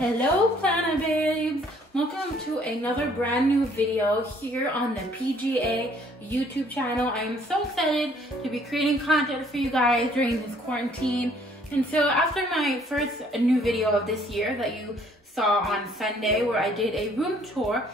Hello Planner babes! Welcome to another brand new video here on the PGA YouTube channel. I am so excited to be creating content for you guys during this quarantine. And so after my first new video of this year that you saw on Sunday where I did a room tour,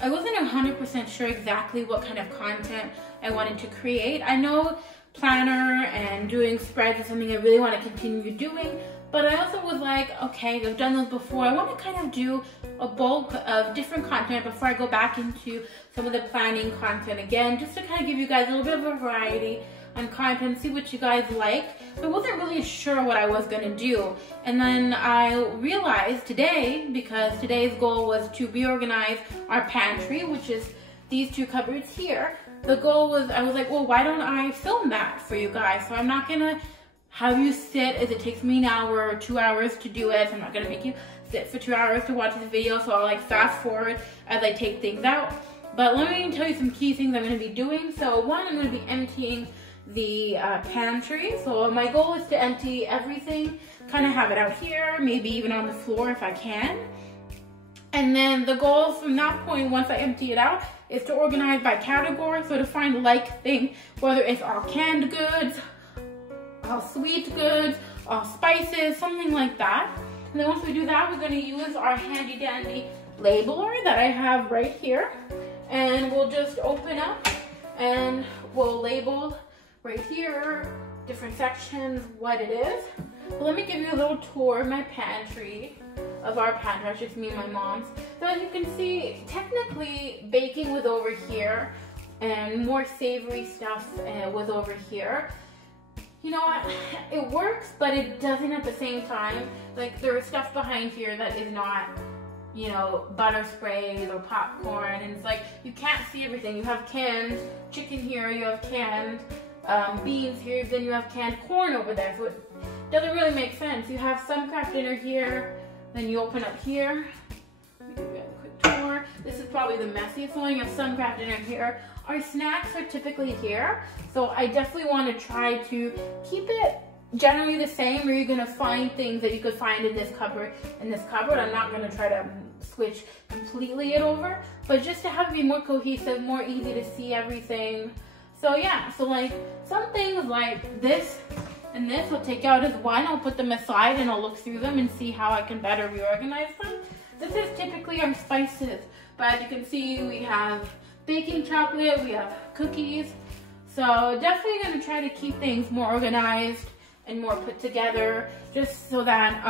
I wasn't 100% sure exactly what kind of content I wanted to create. I know planner and doing spreads is something I really want to continue doing, but I also was like, okay, I've done those before. I want to kind of do a bulk of different content before I go back into some of the planning content again, just to kind of give you guys a little bit of a variety on content, see what you guys like. I wasn't really sure what I was gonna do. And then I realized today, because today's goal was to reorganize our pantry, which is these two cupboards here. The goal was, I was like, well, why don't I film that for you guys? So I'm not gonna have you sit as it takes me an hour or 2 hours to do it. So I'm not gonna make you sit for 2 hours to watch this video. So I'll like fast forward as I take things out. But let me tell you some key things I'm gonna be doing. So one, I'm gonna be emptying the pantry. So my goal is to empty everything, kind of have it out here, maybe even on the floor if I can. And then the goal from that point, once I empty it out, is to organize by category. So to find like thing, whether it's all canned goods, all sweet goods, all spices, something like that. And then once we do that, we're gonna use our handy dandy labeler that I have right here. And we'll just open up and we'll label right here, different sections, what it is. So let me give you a little tour of my pantry, of our pantry. It's just me and my mom's. So as you can see, technically baking was over here and more savory stuff was over here. You know what, it works, but it doesn't at the same time. Like there is stuff behind here that is not, you know, butter sprays or popcorn, and it's like, you can't see everything. You have canned chicken here, you have canned beans here, then you have canned corn over there, so it doesn't really make sense. You have some craft dinner here, then you open up here. Let me give you guys a quick tour. This is probably the messiest one. You have some craft dinner here. Our snacks are typically here, so I definitely want to try to keep it generally the same, where you're gonna find things that you could find in this cupboard. I'm not gonna try to switch completely it over, but just to have it be more cohesive, more easy to see everything. So yeah, so like some things like this and this will take out as one. I'll put them aside and I'll look through them and see how I can better reorganize them. This is typically our spices, but as you can see, we have baking chocolate, we have cookies. So definitely gonna try to keep things more organized and more put together, just so that,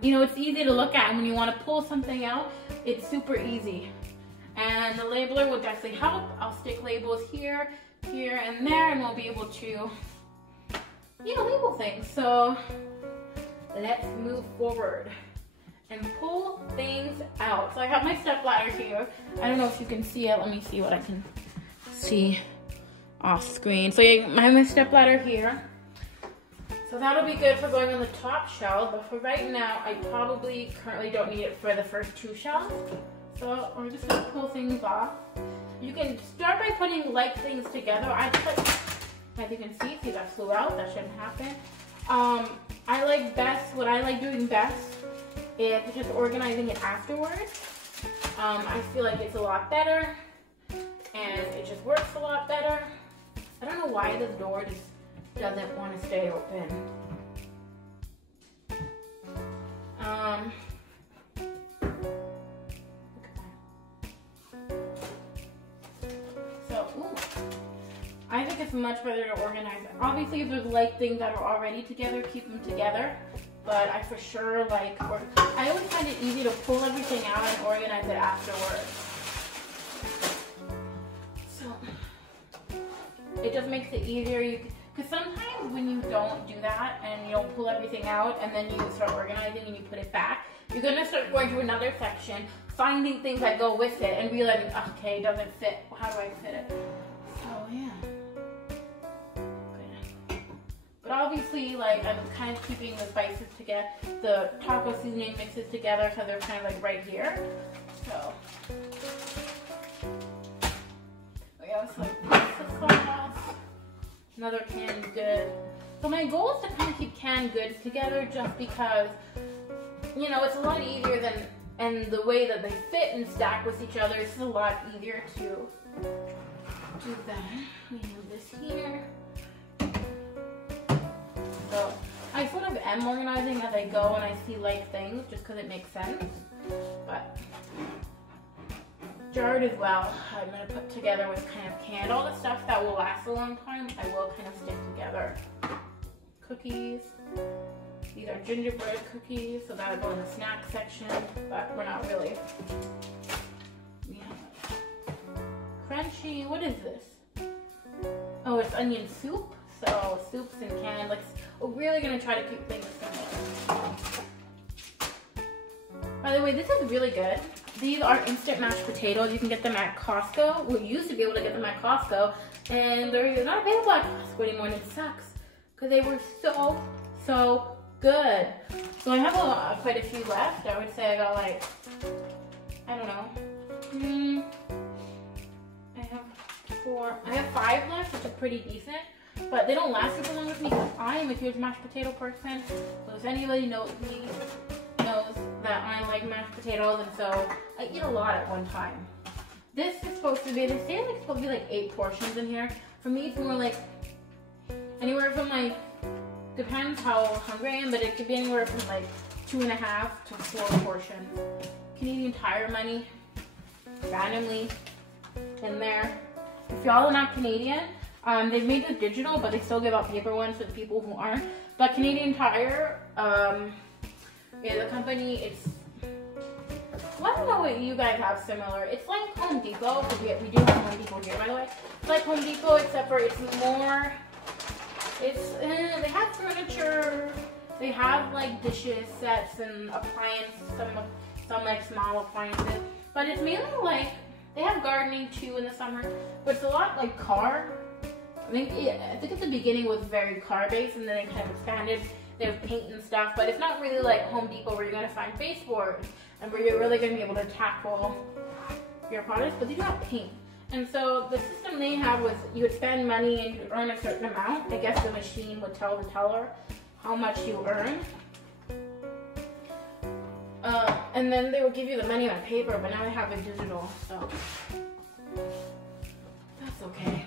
you know, it's easy to look at, and when you wanna pull something out, it's super easy. And the labeler will definitely help. I'll stick labels here, here, and there, and we'll be able to, you know, label things. So let's move forward and pull things out. So I have my step ladder here. I don't know if you can see it. Let me see what I can see off screen. So I have my step ladder here. So that'll be good for going on the top shelf, but for right now, I probably currently don't need it for the first two shelves. So we're just gonna pull things off. You can start by putting like things together. I put, as you can see that flew out, that shouldn't happen. I like best, what I like doing best is just organizing it afterwards. I feel like it's a lot better and it just works a lot better. I don't know why this door just doesn't want to stay open. I think it's much better to organize it. Obviously, if there's like things that are already together, keep them together. But I for sure like, I always find it easy to pull everything out and organize it afterwards. So it just makes it easier. Because sometimes when you don't do that and you don't pull everything out and then you start organizing and you put it back, you're gonna start going to another section, finding things that go with it and realizing, okay, it doesn't fit. How do I fit it? So yeah. But obviously, like, I'm kind of keeping the spices together, the taco seasoning mixes together, because they're kind of like right here. So we have some pasta sauce, another canned good. So my goal is to kind of keep canned goods together, just because, you know, it's a lot easier than and the way that they fit and stack with each other, it's a lot easier to do that. We move this here. So I sort of am organizing as I go and I see like things just because it makes sense. But jarred as well, I'm going to put together with kind of canned. All the stuff that will last a long time, I will kind of stick together. Cookies. These are gingerbread cookies, so that'll go in the snack section, but we're not really. We have crunchy, what is this? Oh, it's onion soup. So soups and canned, like, we're really gonna try to keep things simple. By the way, this is really good. These are instant mashed potatoes. You can get them at Costco. We used to be able to get them at Costco, and they're not available at Costco anymore, and it sucks because they were so good. So I have quite a few left. I would say I got like, I don't know. I have 5 left, which is pretty decent. But they don't last super long with me because I am a huge mashed potato person. So if anybody knows me, knows that I like mashed potatoes, and so I eat a lot at one time. This is supposed to be, they say it's supposed to be like 8 portions in here. For me, it's more like anywhere from like, depends how hungry I am, but it could be anywhere from like 2.5 to 4 portions. Canadian Tire money, randomly in there. If y'all are not Canadian, they've made it digital, but they still give out paper ones for the people who aren't. But Canadian Tire is a company. It's, well, I don't know what you guys have similar. It's like Home Depot, because we do have Home Depot here, by the way. It's like Home Depot, except for it's more, they have furniture, they have like dishes, sets, and appliances, some like small appliances. But it's mainly like, they have gardening too in the summer, but it's a lot like car. I think at the beginning was very car based, and then it kind of expanded. They have paint and stuff, but it's not really like Home Depot where you're gonna find baseboards and where you're really gonna be able to tackle your products, but they do have paint. And so the system they have was you would spend money and you'd earn a certain amount. I guess the machine would tell the teller how much you earn. And then they would give you the money on paper, but now they have it digital, so that's okay.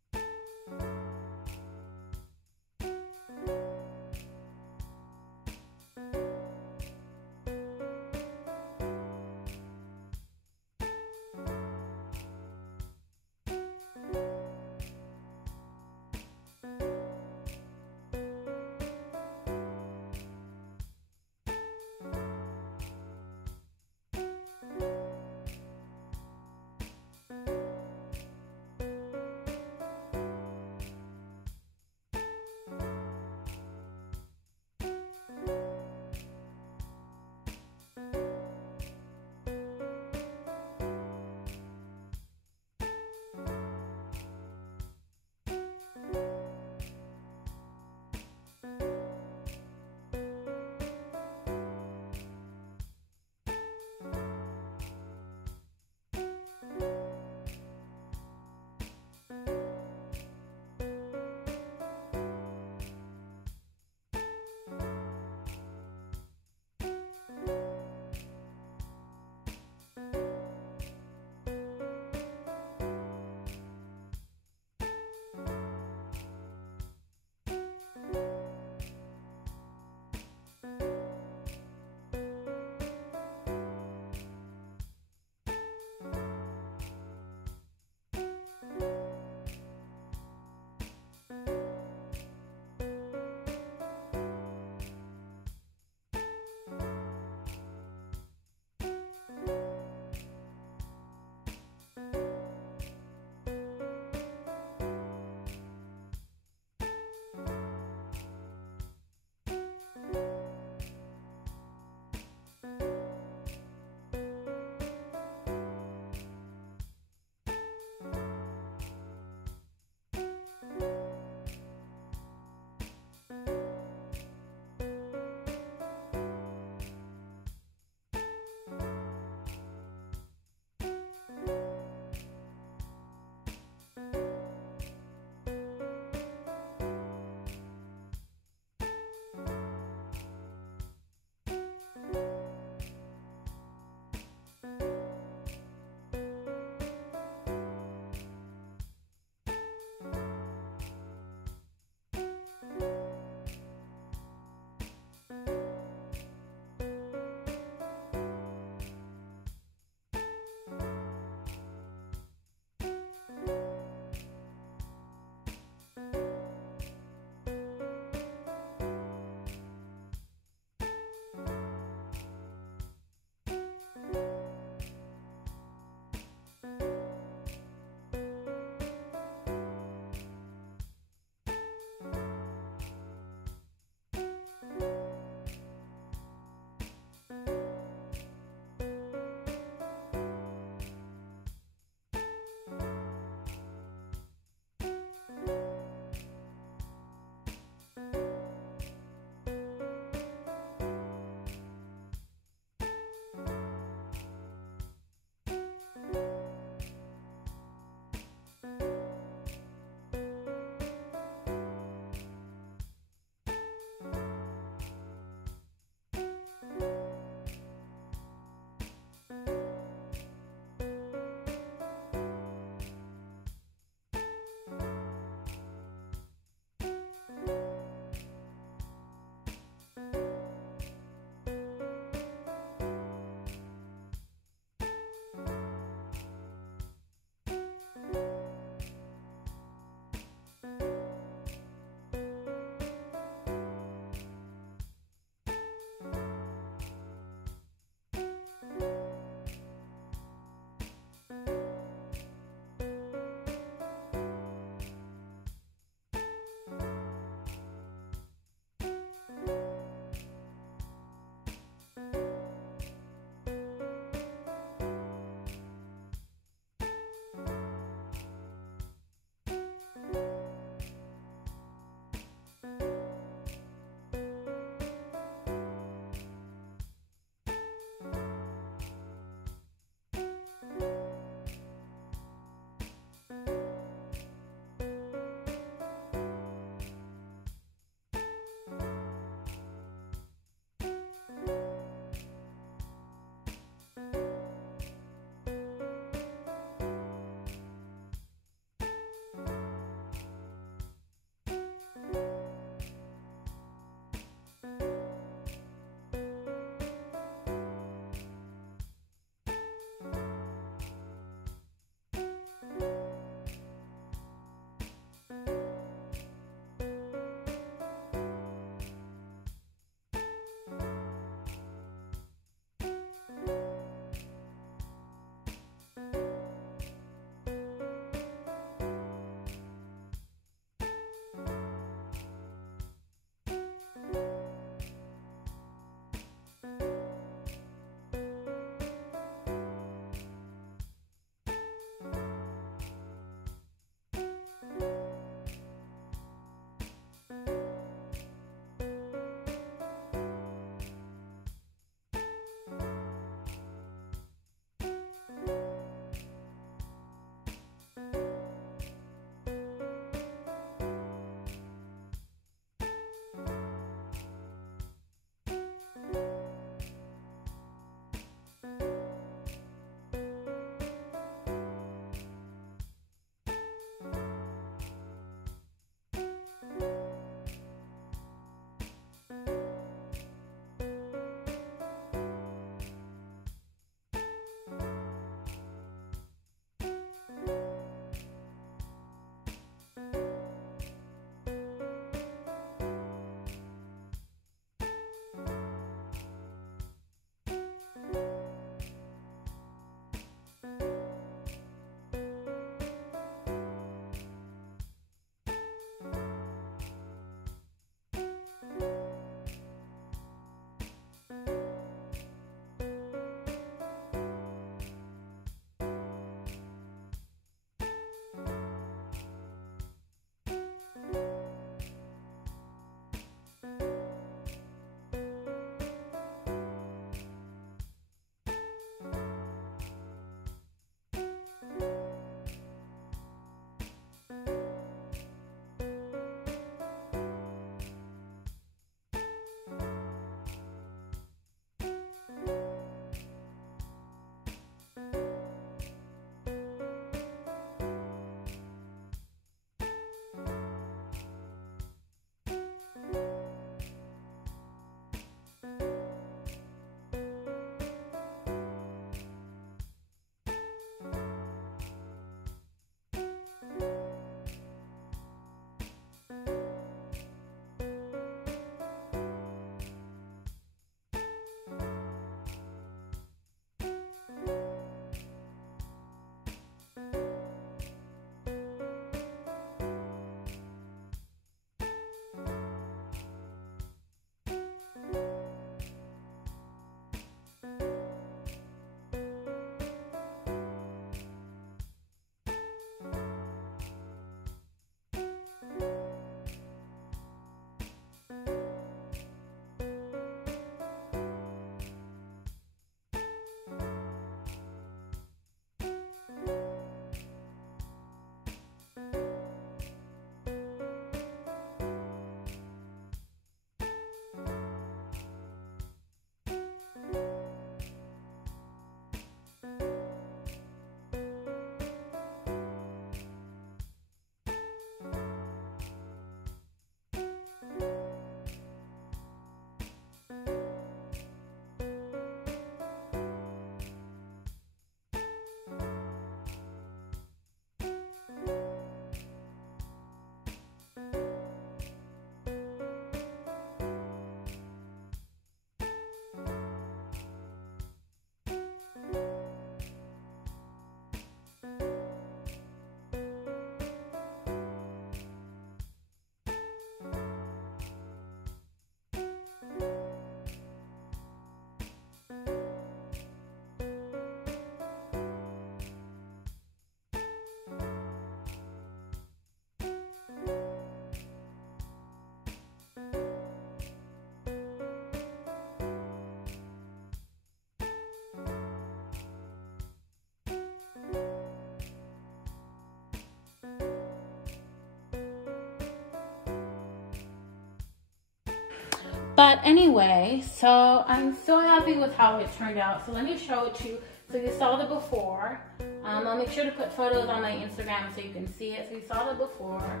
But anyway, so I'm so happy with how it turned out. So let me show it to you. So you saw the before. I'll make sure to put photos on my Instagram so you can see it. So you saw the before.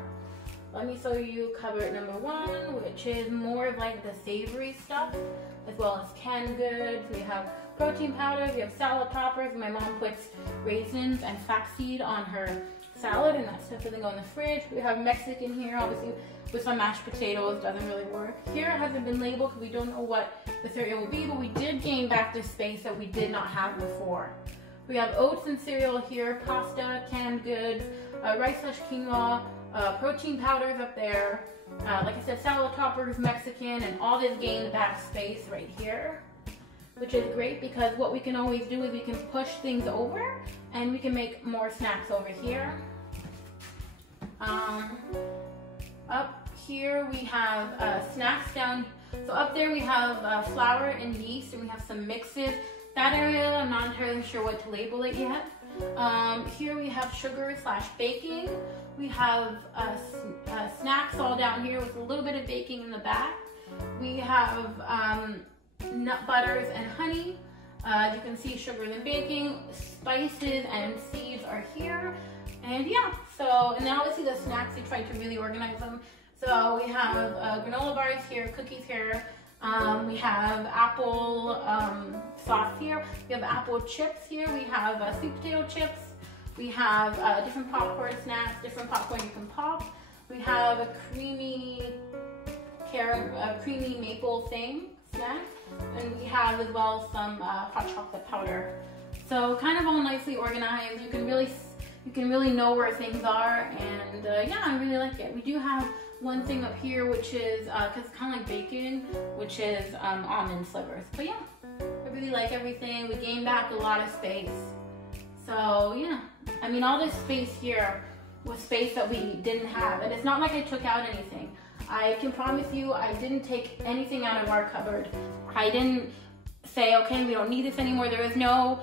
Let me show you cupboard number 1, which is more of like the savory stuff, as well as canned goods. We have protein powders, we have salad toppers. My mom puts raisins and flaxseed on her salad, and that stuff doesn't go in the fridge. We have Mexican here, obviously, with some mashed potatoes. Doesn't really work. Here it hasn't been labeled because we don't know what the cereal will be, but we did gain back this space that we did not have before. We have oats and cereal here, pasta, canned goods, rice/quinoa, protein powders up there. Like I said, salad toppers, Mexican, and all this gained back space right here, which is great because what we can always do is we can push things over and we can make more snacks over here. Up here we have snacks down. So up there we have flour and yeast, and we have some mixes. That area, I'm not entirely sure what to label it yet. Here we have sugar/baking. We have snacks all down here with a little bit of baking in the back. We have nut butters and honey. You can see sugars and baking, spices and seeds are here. And yeah, so, and then obviously the snacks, we tried to really organize them. So we have granola bars here, cookies here. We have apple sauce here. We have apple chips here. We have sweet potato chips. We have different popcorn snacks, different popcorn you can pop. We have a creamy maple thing snack. And we have as well some hot chocolate powder. So kind of all nicely organized. You can really know where things are, and yeah, I really like it. We do have one thing up here, which is cause it's kind of like bacon, which is almond slivers. But yeah, I really like everything. We gained back a lot of space. So yeah, I mean, all this space here was space that we didn't have, and it's not like I took out anything. I can promise you, I didn't take anything out of our cupboard. I didn't say, okay, we don't need this anymore. There was no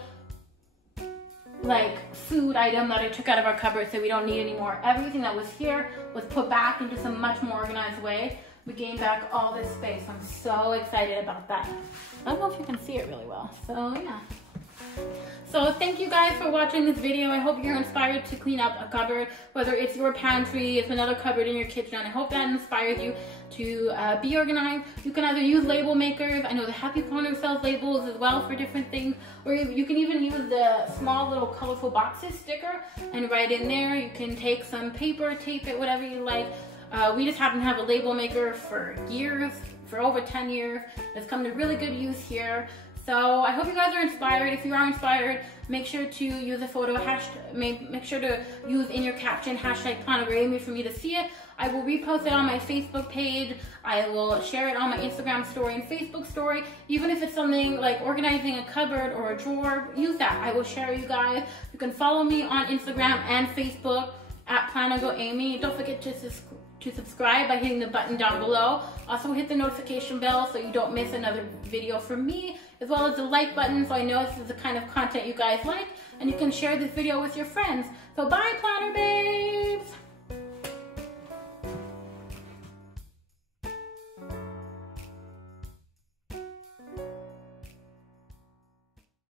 like food item that I took out of our cupboard so we don't need anymore. Everything that was here was put back into some much more organized way. We gained back all this space. I'm so excited about that. I don't know if you can see it really well. So yeah. So thank you guys for watching this video. I hope you're inspired to clean up a cupboard, whether it's your pantry, it's another cupboard in your kitchen. I hope that inspires you to be organized. You can either use label makers. I know the Happy Corner sells labels as well for different things, or you can even use the small little colorful boxes sticker and write in there. You can take some paper, tape it, whatever you like. We just happen to have a label maker for years, for over 10 years. It's come to really good use here. So I hope you guys are inspired. If you are inspired, make sure to use a photo, make sure to use in your caption #PlanOverAmy for me to see it. I will repost it on my Facebook page. I will share it on my Instagram story and Facebook story. Even if it's something like organizing a cupboard or a drawer, use that. I will share you guys. You can follow me on Instagram and Facebook at @PlanOverAmy. Don't forget to subscribe by hitting the button down below. Also hit the notification bell so you don't miss another video from me, as well as the like button so I know this is the kind of content you guys like, and you can share this video with your friends. So bye, Planner Babe!